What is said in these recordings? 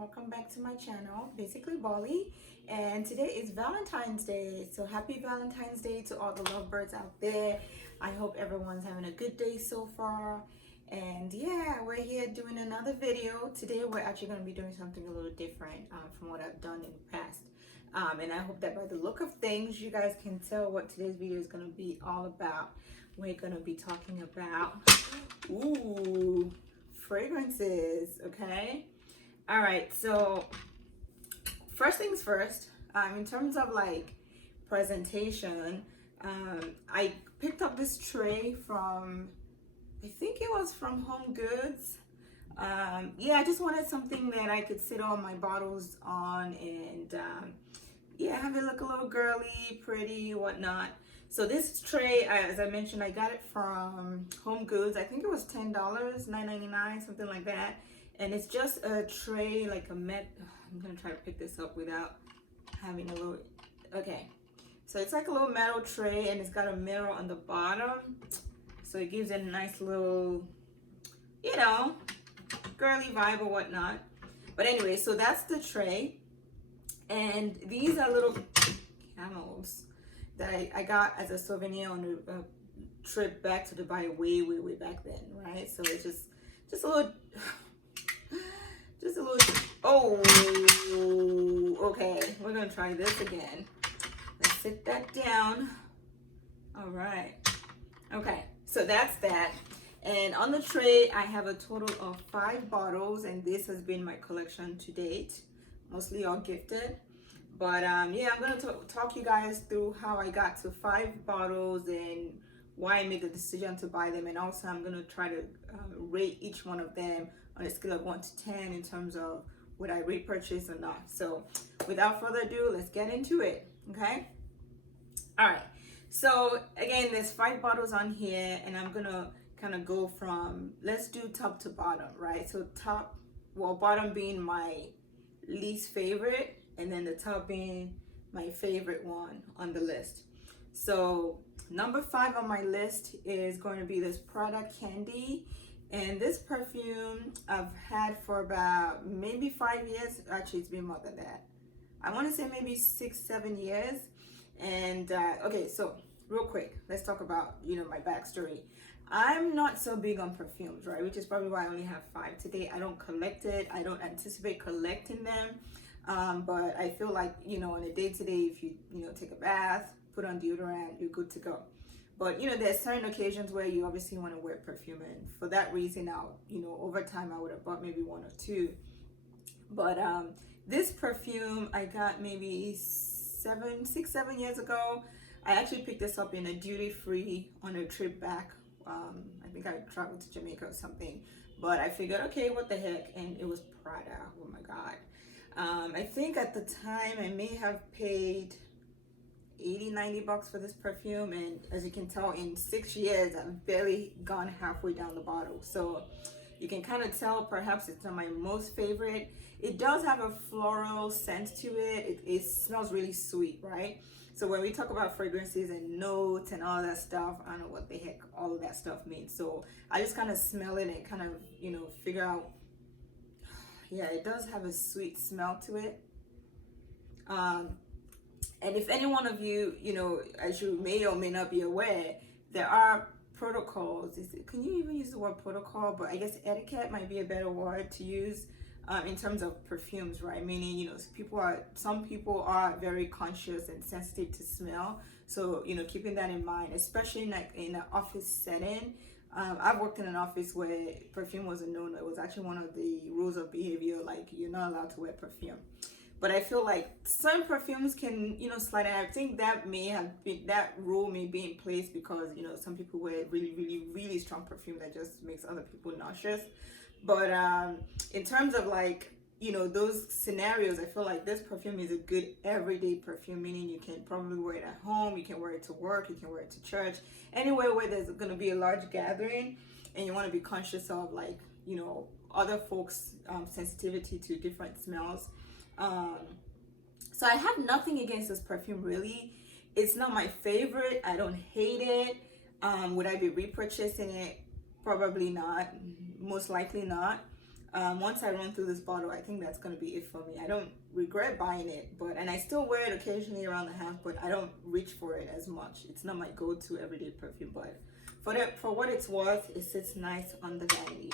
welcome back to my channel, basically Bali, and today is Valentine's Day. So happy Valentine's Day to all the lovebirds out there. I hope everyone's having a good day so far. And yeah, we're here doing another video. Today we're actually going to be doing something a little different from what I've done in the past. And I hope that by the look of things, you guys can tell what today's video is going to be all about. We're going to be talking about, ooh, fragrances, okay? All right, so first things first, in terms of like presentation, I picked up this tray from, I think it was from Home Goods. Yeah, I just wanted something that I could sit all my bottles on and yeah, have it look a little girly, pretty, whatnot. So this tray, as I mentioned, I got it from Home Goods. I think it was $10, $9.99, something like that. And it's just a tray, like a I'm gonna try to pick this up without having a little, okay. So it's like a little metal tray and it's got a mirror on the bottom. So it gives it a nice little, you know, girly vibe or whatnot. But anyway, so that's the tray. And these are little camels that I got as a souvenir on a trip back to Dubai way back then, right? So it's just a little, oh, okay. We're gonna try this again. Let's sit that down. All right. Okay, so that's that. And on the tray, I have a total of 5 bottles, and this has been my collection to date, mostly all gifted. But yeah, I'm gonna talk you guys through how I got to 5 bottles and why I made the decision to buy them, and also I'm gonna try to rate each one of them on a scale of 1 to 10 in terms of would I repurchase or not. So without further ado, let's get into it, okay? All right, so again, there's 5 bottles on here, and I'm gonna kind of go from, let's do top to bottom, right? So top, well, bottom being my least favorite, and then the top being my favorite one on the list. So number 5 on my list is going to be this Prada Candy. And this perfume I've had for about maybe 5 years. Actually, it's been more than that. I want to say maybe 6-7 years. And okay, so real quick, let's talk about, you know, my backstory. I'm not so big on perfumes, right? Which is probably why I only have 5 today. I don't collect it. I don't anticipate collecting them. But I feel like, you know, on a day-to-day, if you know, take a bath, put on deodorant, you're good to go. But, you know, there's certain occasions where you obviously want to wear perfume, and for that reason, you know, over time, I would have bought maybe 1 or 2. But this perfume I got maybe 6-7 years ago. I actually picked this up in a duty-free on a trip back. I think I traveled to Jamaica or something. But I figured, okay, what the heck? And it was Prada. Oh my God. I think at the time I may have paid $80-90 for this perfume, and as you can tell, in 6 years I've barely gone halfway down the bottle. So you can kind of tell perhaps it's not my most favorite. It does have a floral scent to it. It smells really sweet, right? So when we talk about fragrances and notes and all that stuff, I don't know what the heck all of that stuff means. So I just kind of smell it and kind of, you know, figure out, yeah, it does have a sweet smell to it. And if any one of you, you know, as you may or may not be aware, there are protocols. Can you even use the word protocol? But I guess etiquette might be a better word to use in terms of perfumes, right? Meaning, you know, some people are very conscious and sensitive to smell. So, you know, keeping that in mind, especially in an office setting. I've worked in an office where perfume was a no-no. It was actually one of the rules of behavior, like you're not allowed to wear perfume. But I feel like some perfumes can, you know, slide in. I think that rule may be in place because, you know, some people wear really strong perfume that just makes other people nauseous. But in terms of like, you know, those scenarios, I feel like this perfume is a good everyday perfume, meaning you can probably wear it at home, you can wear it to work, you can wear it to church, anywhere where there's going to be a large gathering and you want to be conscious of, like, you know, other folks' sensitivity to different smells. So I have nothing against this perfume, really. It's not my favorite. I don't hate it. Would I be repurchasing it? Probably not. Most likely not. Once I run through this bottle, I think that's going to be it for me. I don't regret buying it, and I still wear it occasionally around the house, but I don't reach for it as much. It's not my go-to everyday perfume, but for what it's worth, it sits nice on the vanity.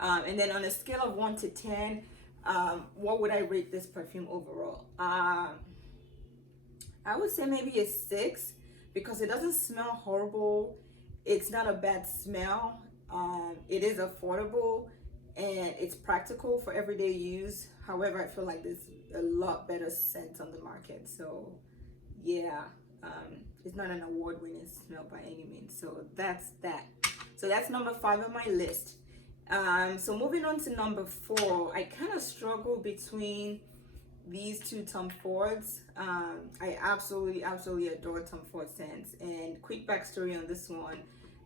And then on a scale of 1 to 10, what would I rate this perfume overall? I would say maybe a 6, because it doesn't smell horrible. It's not a bad smell. It is affordable and it's practical for everyday use. However, I feel like there's a lot better scents on the market. So yeah, it's not an award-winning smell by any means. So that's that. So that's number 5 on my list. So moving on to number 4, I kind of struggle between these two Tom Fords. I absolutely adore Tom Ford scents. And quick backstory on this one.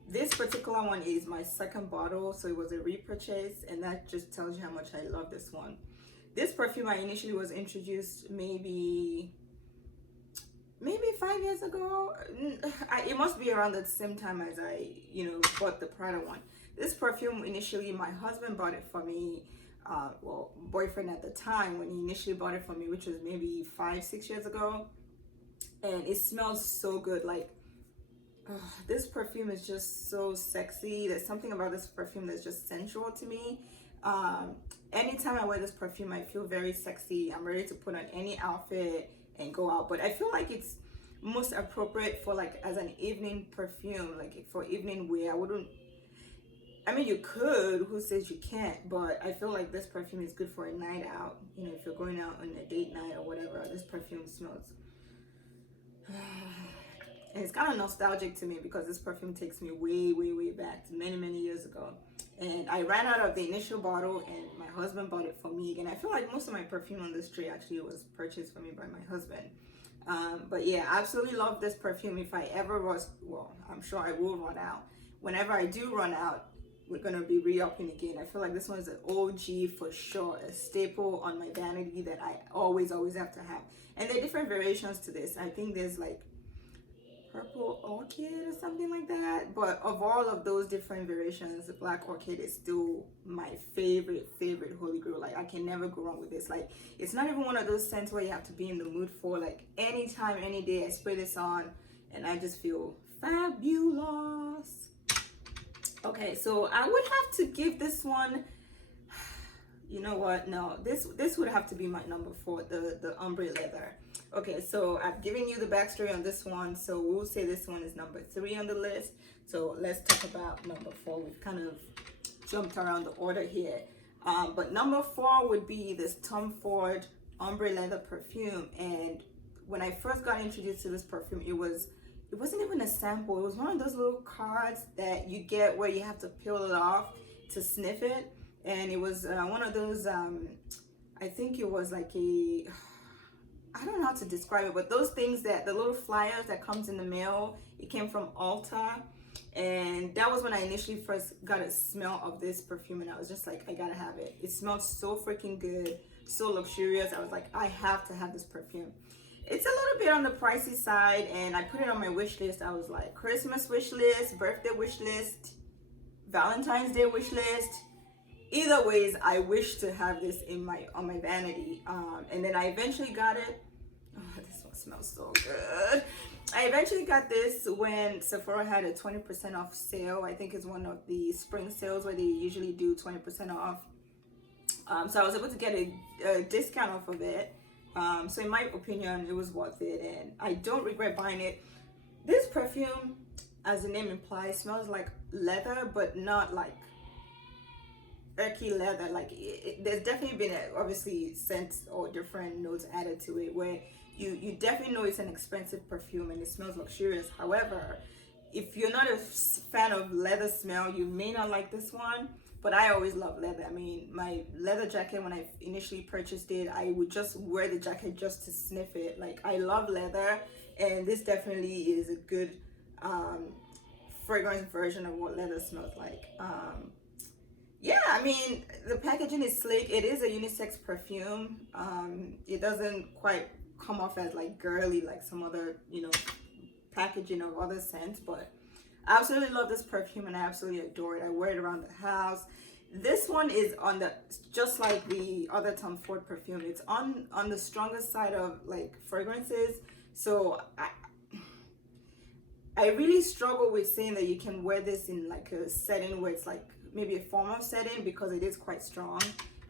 This particular one is my second bottle, so it was a repurchase, and that just tells you how much I love this one. This perfume I initially was introduced maybe 5 years ago. It must be around the same time as I, bought the Prada one. This perfume initially, my husband bought it for me. Boyfriend at the time, when he initially bought it for me, which was maybe 5-6 years ago, and it smells so good. Like, this perfume is just so sexy. There's something about this perfume that's just sensual to me. Anytime I wear this perfume, I feel very sexy. I'm ready to put on any outfit and go out. But I feel like it's most appropriate for as an evening perfume, like for evening wear. You could, who says you can't, but I feel like this perfume is good for a night out. If you're going out on a date night or whatever, this perfume smells. And it's kind of nostalgic to me because this perfume takes me way back to many years ago. And I ran out of the initial bottle and my husband bought it for me. And I feel like most of my perfume on this tree actually was purchased for me by my husband. But yeah, I absolutely love this perfume. If I ever I'm sure I will run out. Whenever I do run out, we're going to be re-upping again. I feel like this one's an OG for sure, a staple on my vanity that I always have to have. And there are different variations to this. I think there's purple orchid or something like that, but of all of those different variations, the black orchid is still my favorite holy grail. I can never go wrong with this. It's not even one of those scents where you have to be in the mood for. Anytime, any day, I spray this on and I just feel fabulous. Okay, so I would have to give this one, you know what, no, this would have to be my number 4, the ombre leather. Okay, so I've given you the backstory on this one, so we'll say this one is number 3 on the list. So let's talk about number 4. We've kind of jumped around the order here. But number 4 would be this Tom Ford ombre leather perfume. And when I first got introduced to this perfume, it wasn't even a sample. It was one of those little cards that you get where you have to peel it off to sniff it. And it was one of those, I think it was I don't know how to describe it, but those things the little flyers that comes in the mail, it came from Ulta. And that was when I initially first got a smell of this perfume, and I was just like, I gotta have it. It smelled so freaking good, so luxurious. I was like, I have to have this perfume. It's a little bit on the pricey side, and I put it on my wish list. I was like, Christmas wish list, birthday wish list, Valentine's Day wish list. Either ways, I wish to have this on my vanity. And then I eventually got it. Oh, this one smells so good. I eventually got this when Sephora had a 20% off sale. I think it's one of the spring sales where they usually do 20% off. So I was able to get a discount off of it. So in my opinion, it was worth it, and I don't regret buying it. This perfume, as the name implies, smells like leather, but not like earthy leather. There's definitely been obviously scents or different notes added to it where you definitely know it's an expensive perfume and it smells luxurious. However, if you're not a fan of leather smell, you may not like this one. But I always love leather. I mean, my leather jacket, when I initially purchased it, I would just wear the jacket just to sniff it. I love leather, and this definitely is a good fragrance version of what leather smells like. Yeah, I mean, the packaging is sleek. It is a unisex perfume. It doesn't quite come off as girly like some other, packaging of other scents, but I absolutely love this perfume and I absolutely adore it. I wear it around the house. This one is on the, just like the other Tom Ford perfume, it's on the stronger side of like fragrances. So I really struggle with saying that you can wear this in like a setting where it's like maybe a formal setting, because it is quite strong.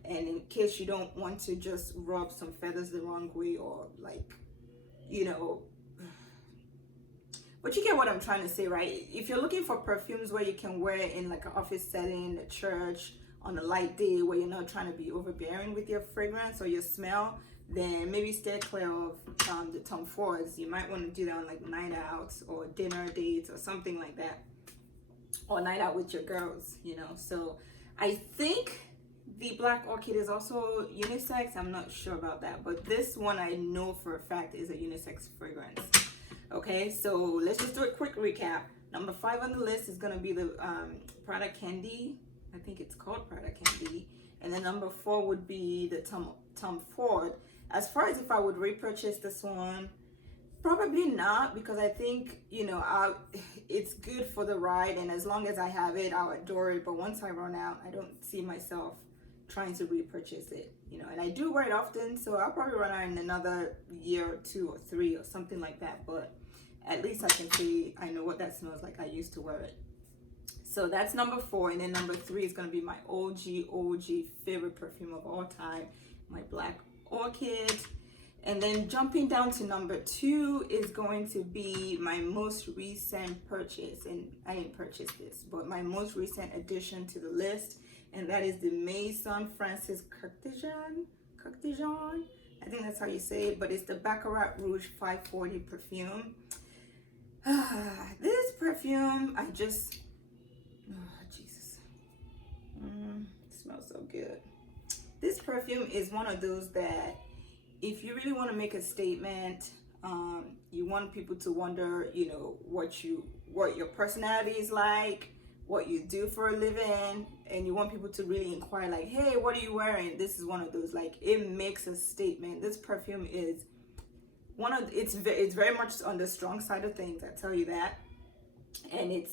And in case you don't want to just rub some feathers the wrong way, or like, you know, but you get what I'm trying to say, right? If you're looking for perfumes where you can wear it in like an office setting, a church, on a light day where you're not trying to be overbearing with your fragrance or your smell, then maybe stay clear of the Tom Fords. You might want to do that on like night outs or dinner dates or something like that, or night out with your girls, you know. So I think the Black Orchid is also unisex. I'm not sure about that, but this one I know for a fact is a unisex fragrance. Okay, so let's just do a quick recap. Number 5 on the list is gonna be the Prada Candy. I think it's called Prada Candy. And then number 4 would be the Tom Ford. As far as if I would repurchase this one, probably not, because I think, you know, it's good for the ride, and as long as I have it, I'll adore it. But once I run out, I don't see myself trying to repurchase it, you know. And I do wear it often, so I'll probably run out in another year or 2 or 3 or something like that. But at least I can say I know what that smells like. I used to wear it. So that's number 4. And then number 3 is going to be my OG favorite perfume of all time, my Black Orchid. And then jumping down to number 2 is going to be my most recent purchase. And I didn't purchase this, but my most recent addition to the list, and that is the Maison Francis Kurkdjian. I think that's how you say it, but it's the Baccarat Rouge 540 perfume. This perfume, I just, oh Jesus, it smells so good. This perfume is one of those that if you really want to make a statement, you want people to wonder, you know, what your personality is like, what you do for a living, and you want people to really inquire like, hey, what are you wearing? This is one of those, like, it makes a statement. This perfume is it's very much on the strong side of things, I tell you that. And it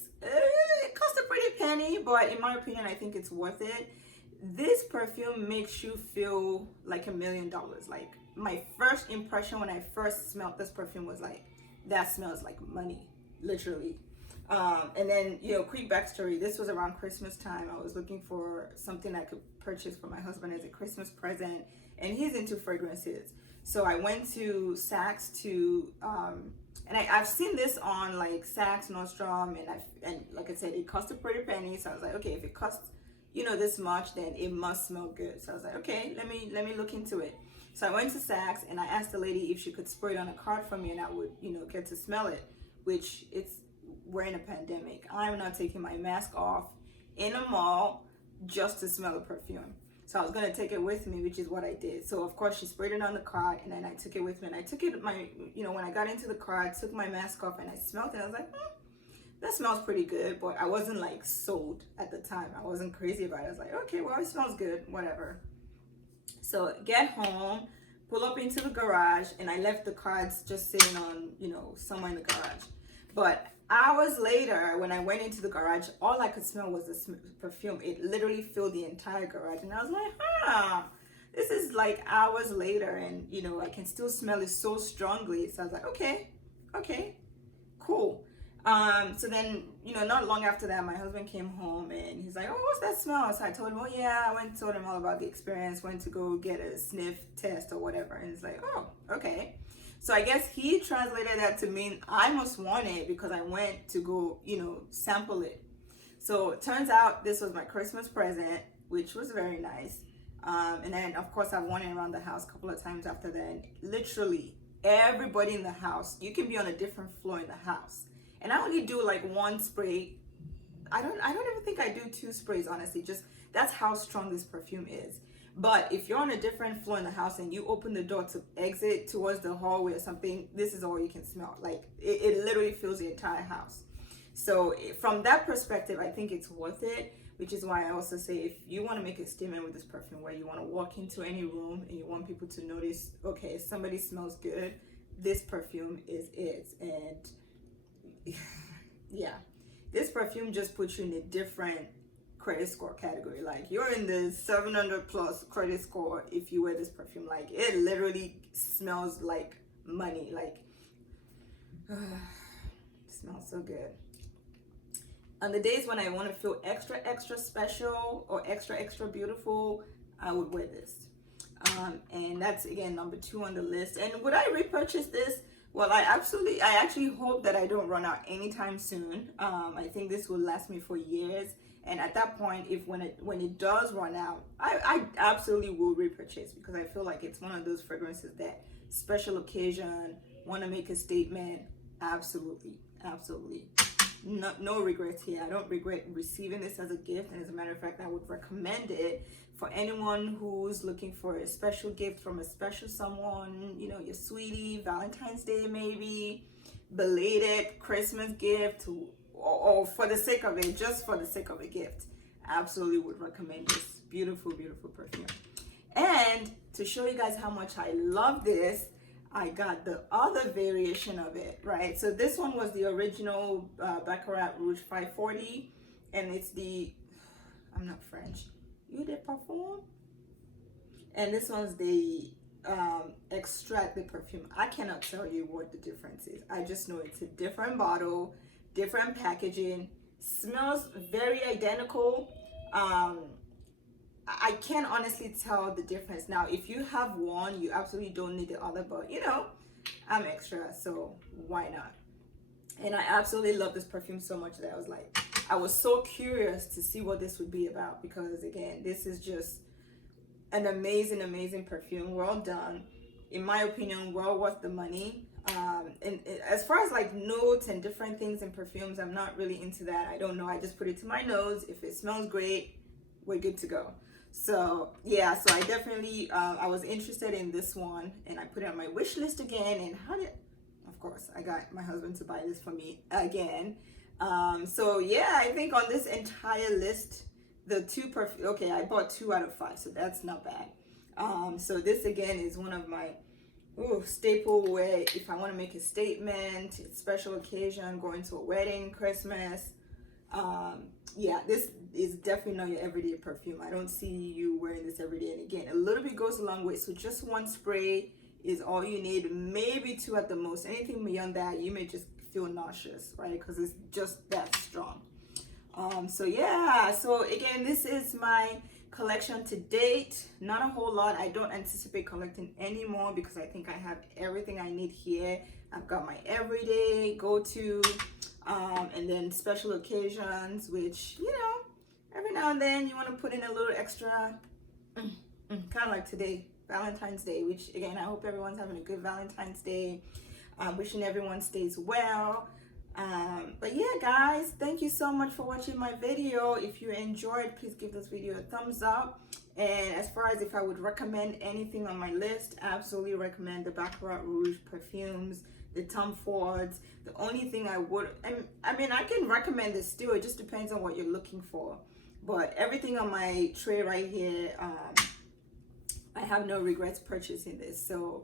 costs a pretty penny, but in my opinion, I think it's worth it. This perfume makes you feel like $1 million. Like, my first impression when I first smelled this perfume was like, that smells like money, literally. And then, you know, quick backstory, this was around Christmas time. I was looking for something I could purchase for my husband as a Christmas present, and he's into fragrances. So I went to Saks to, and I've seen this on like Saks, Nordstrom, and like I said, it cost a pretty penny. So I was like, okay, if it costs, you know, this much, then it must smell good. So I was like, okay, let me look into it. So I went to Saks and I asked the lady if she could spray it on a card for me, and I would, you know, get to smell it, which we're in a pandemic. I'm not taking my mask off in a mall just to smell a perfume. So I was gonna take it with me, which is what I did. So of course she sprayed it on the card, and then I took it with me. And I took it, you know, when I got into the car, I took my mask off and I smelled it. I was like, that smells pretty good, but I wasn't like sold at the time. I wasn't crazy about it. I was like, okay, well, it smells good, whatever. So get home, pull up into the garage, and I left the cards just sitting on, you know, somewhere in the garage. But hours later, when I went into the garage, all I could smell was the perfume. It literally filled the entire garage, and I was like, this is like hours later, and you know, I can still smell it so strongly. So I was like, okay, cool. So then, you know, not long after that, my husband came home and he's like, oh, what's that smell? So I told him, oh yeah, I went and told him all about the experience, went to go get a sniff test or whatever. And he's like, oh, okay. So I guess he translated that to mean I must want it because I went to go, you know, sample it. So it turns out this was my Christmas present, which was very nice. And then of course I've worn it around the house a couple of times after that. And literally everybody in the house, you can be on a different floor in the house. And I only do like 1 spray. I don't even think I do 2 sprays, honestly. Just that's how strong this perfume is. But if you're on a different floor in the house and you open the door to exit towards the hallway or something, this is all you can smell. Like it literally fills the entire house. So from that perspective, I think it's worth it, which is why I also say if you want to make a statement with this perfume where you want to walk into any room and you want people to notice, okay, somebody smells good, this perfume is it. And yeah, this perfume just puts you in a different credit score category. Like, you're in the 700 plus credit score if you wear this perfume. Like, it literally smells like money. Like, it smells so good. On the days when I want to feel extra extra special or extra extra beautiful, I would wear this. And that's, again, number 2 on the list. And would I repurchase this? Well, I actually hope that I don't run out anytime soon. I think this will last me for years. And at that point, when it does run out, I absolutely will repurchase, because I feel like it's one of those fragrances that special occasion, want to make a statement. Absolutely, absolutely. No regrets here. I don't regret receiving this as a gift, and as a matter of fact, I would recommend it for anyone who's looking for a special gift from a special someone, you know, your sweetie, Valentine's Day maybe, belated Christmas gift, or for the sake of it, just for the sake of a gift. Absolutely would recommend this beautiful, beautiful perfume. And to show you guys how much I love this, I got the other variation of it, right? So this one was the original Baccarat Rouge 540, and it's the, I'm not French, Eau de Parfum, and this one's the Extrait, the perfume. I cannot tell you what the difference is. I just know it's a different bottle, different packaging, smells very identical. I can't honestly tell the difference. Now, if you have one, you absolutely don't need the other, but you know, I'm extra, so why not? And I absolutely love this perfume so much that I was so curious to see what this would be about, because again, this is just an amazing, amazing perfume. Well done. In my opinion, well worth the money. And as far as like notes and different things in perfumes, I'm not really into that. I don't know. I just put it to my nose. If it smells great, we're good to go. So yeah, so I definitely, I was interested in this one, and I put it on my wish list again. And of course, I got my husband to buy this for me again. So yeah, I think on this entire list, the 2 perfume, okay, I bought 2 out of 5, so that's not bad. So this again is one of my staple wear if I want to make a statement, special occasion, going to a wedding, Christmas. Yeah, this is definitely not your everyday perfume. I don't see you wearing this every day. And again, a little bit goes a long way. So just 1 spray is all you need, maybe 2 at the most. Anything beyond that, you may just feel nauseous, right? Because it's just that strong. So yeah, so again, this is my collection to date. Not a whole lot. I don't anticipate collecting any more, because I think I have everything I need here. I've got my everyday go-to, and then special occasions, which, you know, every now and then you want to put in a little extra, kind of like today, Valentine's Day, which again, I hope everyone's having a good Valentine's Day. Wishing everyone stays well. But yeah, guys, thank you so much for watching my video. If you enjoyed, please give this video a thumbs up. And as far as if I would recommend anything on my list, absolutely recommend the Baccarat Rouge perfumes, the Tom Fords. The only thing I would, I mean, I can recommend this still. It just depends on what you're looking for. But everything on my tray right here, I have no regrets purchasing this. So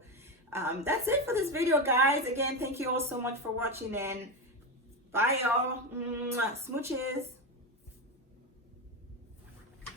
that's it for this video, guys. Again, thank you all so much for watching, and bye, y'all. Smooches.